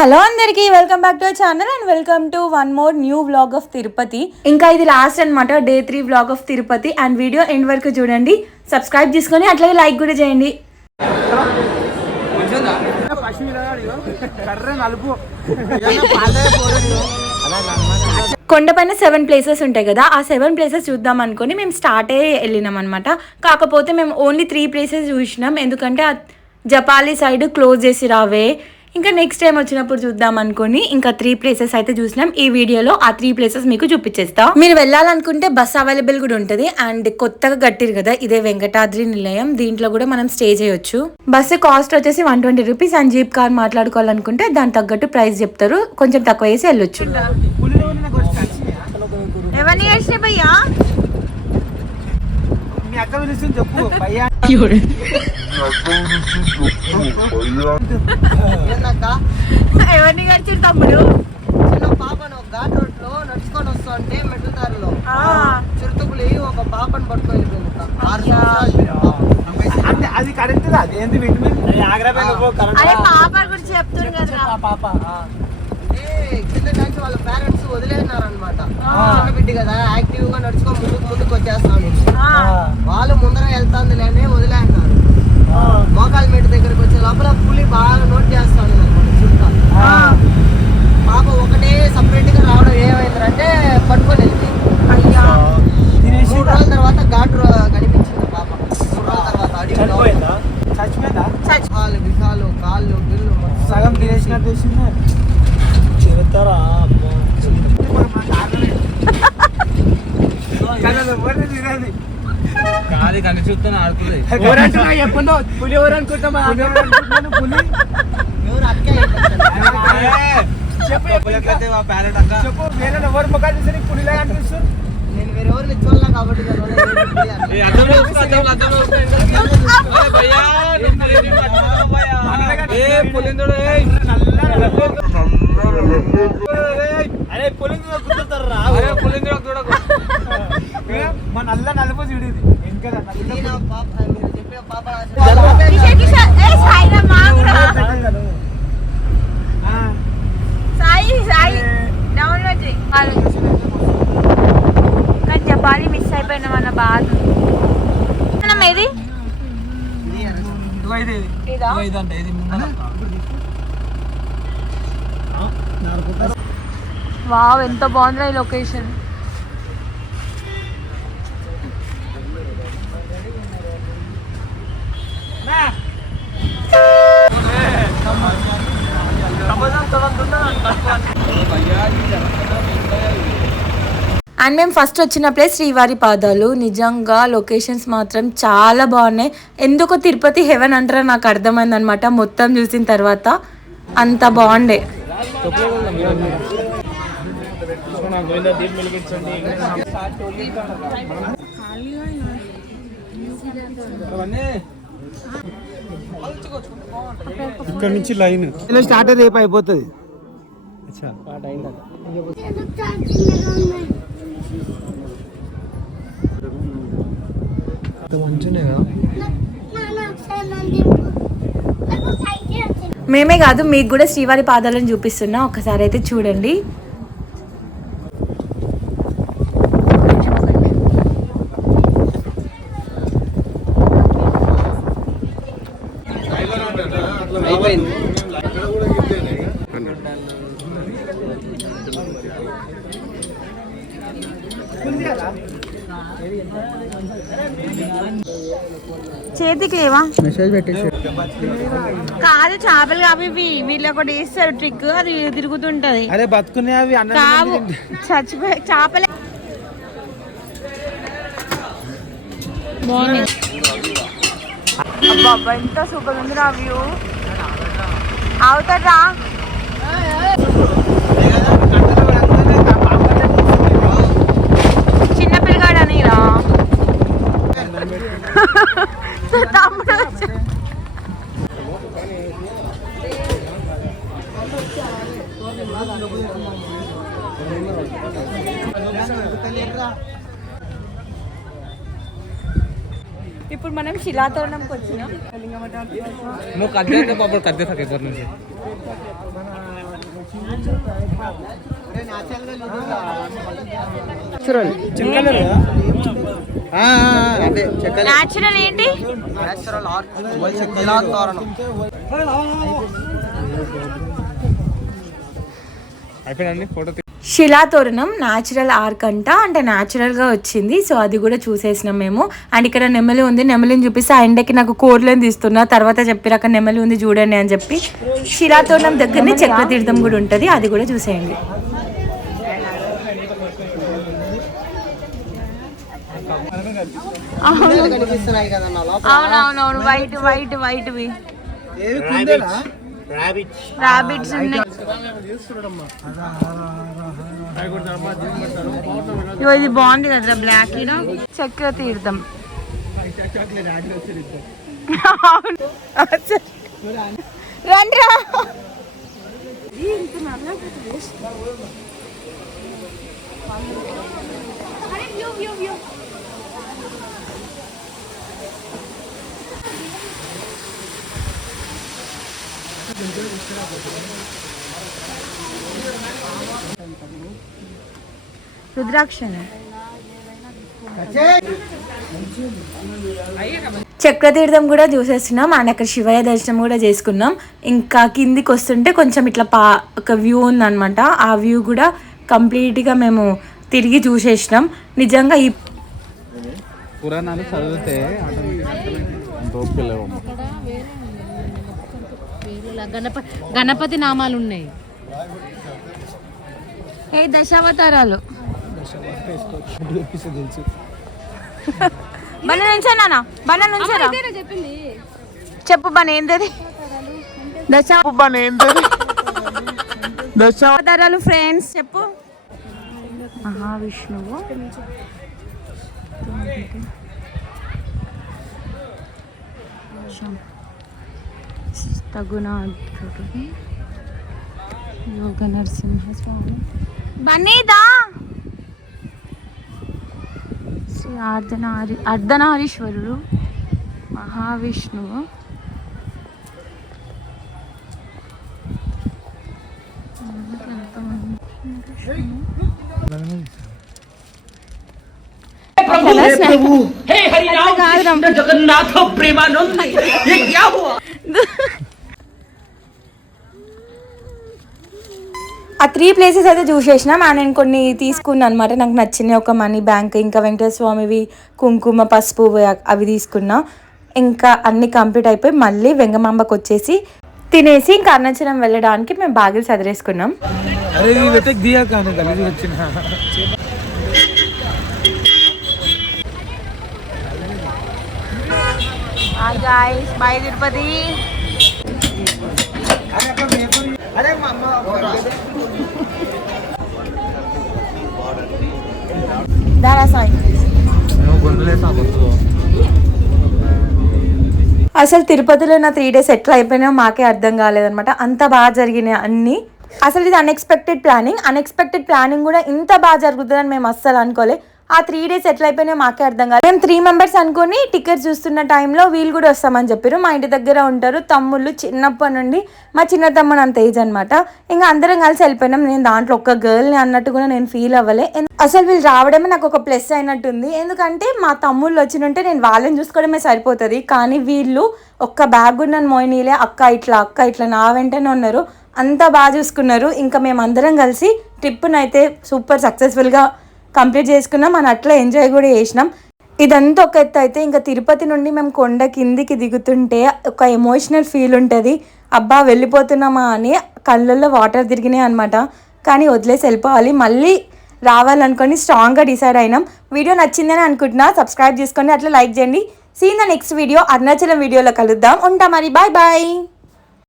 Hello అందరికీ welcome back to our channel and welcome to one more new vlog of Tirupati. ఇంకా ఇది last అనమాట, day 3 vlog of Tirupati. And video end వరకు చూడండి, subscribe చేసుకొని అట్లాగే లైక్ కూడా చేయండి. కొండపైన 7 ప్లేసెస్ ఉంటాయి కదా, ఆ 7 ప్లేసెస్ చూద్దాం అనుకుని మేము స్టార్ట్ అయ్యి వెళ్ళినాం అనమాట. కాకపోతే మేము ఓన్లీ 3 ప్లేసెస్ చూసినాం, ఎందుకంటే జపాలి సైడ్ క్లోజ్ చేసి రావే. ఇంకా నెక్స్ట్ టైం వచ్చినప్పుడు చూద్దాం అనుకుని ఇంకా 3 ప్లేసెస్ అయితే చూసినాం. ఈ వీడియోలో ఆ 3 ప్లేసెస్ మీకు చూపించేస్తా. మీరు వెళ్ళాలనుకుంటే బస్ అవైలబుల్ కూడా ఉంటుంది. అండ్ కొత్తగా కట్టిరు కదా, ఇదే వెంకటాద్రి నిలయం, దీంట్లో కూడా మనం స్టే చేయొచ్చు. బస్సు కాస్ట్ వచ్చేసి 120 రూపీస్. అండ్ జీప్ కార్ మాట్లాడుకోవాలనుకుంటే దాని తగ్గట్టు ప్రైస్ చెప్తారు, కొంచెం తక్కువ వేసి వెళ్ళొచ్చు. ఎవరిని గడిచి తమ్ముడు చిన్న పాపను ఘాట్ రోడ్ లో నడుచుకొని వస్తుంటే మెట్ల దారిలో చిరుతపులి ఒక పాపను పట్టుకొని అది కరెక్ట్. అదేంటి పాప గురించి చెప్తుంది కదా. పాప కింద నుంచి వాళ్ళ పేరెంట్స్ వదిలేన్నారు అనమాట. చిన్న బిడ్డ కదా, యాక్టివ్ గా నడుచుకొని ముందుకు వచ్చేస్తాను. వాళ్ళు ముందర వెళ్తాంది లేని వదిలేన్నారు. మోకాల మెట్టు దగ్గరకు వచ్చే లోపల పులి బాగా నోట్ చేస్తాను అనమాట. చుట్టూ పాప ఒకటే సపరేట్ గా రావడం ఏమైందంటే పట్టుకొని వెళ్ళింది. 3 రోజుల తర్వాత ఘాట్ కనిపించింది పాప. 3 రోజుల తర్వాత అడిగిలో విషాలు కాళ్ళు గిళ్ళు సగం తినేసినట్టు చెబుతారా. కాదు కని చూస్తాను ఆడుతుంది. పులి ఎవరు అనుకుంటాం? పులి ఎవరు అక్కే చెప్పు. వేరే ఎవరు ముఖాలు చూసి పులిలా అనిపిస్తుంది. నేను వేరే ఎవరిని చూడలే కాబట్టి మన నల్ల నలుపు చూడేది ఇంకా చెప్పిన పాప కానీ జపాలి మిస్ అయిపోయినాం అన్న బాధ. ఏది వావ్, ఎంత బాగుంది ఈ లొకేషన్. అండ్ మేము ఫస్ట్ వచ్చిన ప్లేస్ శ్రీవారి పాదాలు. నిజంగా లొకేషన్స్ మాత్రం చాలా బాగున్నాయి. ఎందుకో తిరుపతి హెవెన్ అంటారా నాకు అర్థమైంది అనమాట మొత్తం చూసిన తర్వాత. అంత బాగుండే. ఇక్కడ నుంచి లైన్ స్టార్ట్ రేపు అయిపోతుంది. మేమే కాదు, మీకు కూడా శ్రీవారి పాదాలను చూపిస్తున్నా, ఒకసారి అయితే చూడండి. చేతికి లేవా మెసేజ్ పెట్టేసి కాదు, చేపలు కావు ఇవి. వీళ్ళు ఒకటి వేస్తారు ట్రిక్, అది తిరుగుతుంటది. అదే బతుకునే అవి కావు, చచ్చిపోయి చేపలే. బాగున్నాయి. అబ్బా ఎంత సూపర్ ఉంది రా వ్యూ. అవుతారా చిన్న పిల్లగాడని రా తమ్ముడు. ఇప్పుడు మనం శిలాతోరణంకి వచ్చినాం. నువ్వు కద్దే పాపడు కద్దే থাকে ఇద్దరు నుంచి న్యాచురల్ ఏంటి? అయిపోయిందండి ఫోటో. శిలాతోరణం న్యాచురల్ ఆర్క్ అంటే న్యాచురల్గా వచ్చింది. సో అది కూడా చూసేసినాం మేము. అండ్ ఇక్కడ నెమలి ఉంది, నెమలిని చూపిస్తే ఆ ఎండకి నాకు కోర్లను తీస్తున్నా. తర్వాత చెప్పి అక్కడ నెమలి ఉంది చూడండి అని చెప్పి. శిలాతోరణం దగ్గరనే చక్రతీర్థం కూడా ఉంటుంది, అది కూడా చూసేయండి. అవునవునవును, వైట్ వైట్ వైట్వి రాబిట్స్ ఉన్నాయి. ఇది బాగుంది కదా బ్లాక్. చక్రతీర్థం రండి. రుద్రాక్షని చక్రతీర్థం కూడా చూసేస్తున్నాం. అండ్ అక్కడ శివయ్య దర్శనం కూడా చేసుకున్నాం. ఇంకా కిందికి వస్తుంటే కొంచెం ఇట్లా ఒక వ్యూ ఉందన్నమాట. ఆ వ్యూ కూడా కంప్లీట్గా మేము తిరిగి చూసేసినాం. నిజంగా ఈ పురాణాలు చదివితే గణపతి నామాలు ఉన్నాయి. ఏ దశావతారాలు బన నుంచానా? బన నుంచారా? చెప్పు బన ఏంటది? దశావతారాలు ఫ్రెండ్స్ చెప్పు. మహావిష్ణువు, తగునాథుడు, యోగ నరసింహస్వామి, బనీదా, శ్రీ అర్ధనారీశ్వరుడు, మహావిష్ణువు, जगन्नाथ प्रेमानंद ये क्या हुआ? ఆ 3 ప్లేసెస్ అయితే చూసేసినాం. అండ్ నేను కొన్ని తీసుకున్నాను అనమాట, నాకు నచ్చినాయి. ఒక మనీ బ్యాంక్, ఇంకా వెంకటేశ్వర స్వామివి కుంకుమ పసుపు అవి తీసుకున్నా. ఇంకా అన్ని కంప్లీట్ అయిపోయి మళ్ళీ వెంగమాంబకు వచ్చేసి తినేసి ఇంకా అరుణాచలం వెళ్ళడానికి మేము బాగిలు సదిరేసుకున్నాం. Hi guys, bye Tirupati. అసలు తిరుపతిలో నా 3 days ఎట్లా అయిపోయినాయో మాకే అర్థం కాలేదనమాట. అంత బాగా జరిగినాయి అన్నీ. అసలు ఇది అన్ఎక్స్పెక్టెడ్ ప్లానింగ్ కూడా ఇంత బాగా జరుగుతుందని మేము అస్సలు అనుకోలే. ఆ 3 days ఎట్లా అయిపోయినాయో మాకే అర్థం కాలేదు. మేము 3 members అనుకుని టికెట్ చూస్తున్న టైంలో వీళ్ళు కూడా వస్తామని చెప్పారు. మా ఇంటి దగ్గర ఉంటారు తమ్ముళ్ళు, చిన్నప్పటి నుండి మా చిన్న తమ్ముడు అంత ఏజ్ అనమాట. ఇంకా అందరం కలిసి వెళ్ళిపోయినాం. నేను దాంట్లో ఒక్క గర్ల్ని అన్నట్టు కూడా నేను ఫీల్ అవ్వలే. అసలు వీళ్ళు రావడమే నాకు ఒక ప్లస్ అయినట్టుంది. ఎందుకంటే మా తమ్ముళ్ళు వచ్చినుంటే నేను వాళ్ళని చూసుకోవడమే సరిపోతుంది. కానీ వీళ్ళు ఒక్క బ్యాగ్ నన్ను మోయనీలే, అక్క ఇట్లా నా వెంటనే ఉన్నారు. అంతా బాగా చూసుకున్నారు. ఇంకా మేము అందరం కలిసి ట్రిప్నైతే సూపర్ సక్సెస్ఫుల్గా కంప్లీట్ చేసుకున్నాం. మనం అట్లా ఎంజాయ్ కూడా చేసినాం. ఇదంతా ఒక ఎత్తు అయితే ఇంకా తిరుపతి నుండి మేము కొండ కిందికి దిగుతుంటే ఒక ఎమోషనల్ ఫీల్ ఉంటుంది. అబ్బా వెళ్ళిపోతున్నామా అని కళ్ళల్లో వాటర్ తిరిగినాయి అనమాట. కానీ వదిలేసి వెళ్ళిపోవాలి, మళ్ళీ రావాలనుకొని స్ట్రాంగ్గా డిసైడ్ అయినాం. వీడియో నచ్చిందని అనుకుంటున్నా. సబ్స్క్రైబ్ చేసుకోండి, అట్లా లైక్ చేయండి. See in the next video. Arunachalam వీడియోలో కలుద్దాం. ఉంటా మరి, బాయ్ బాయ్.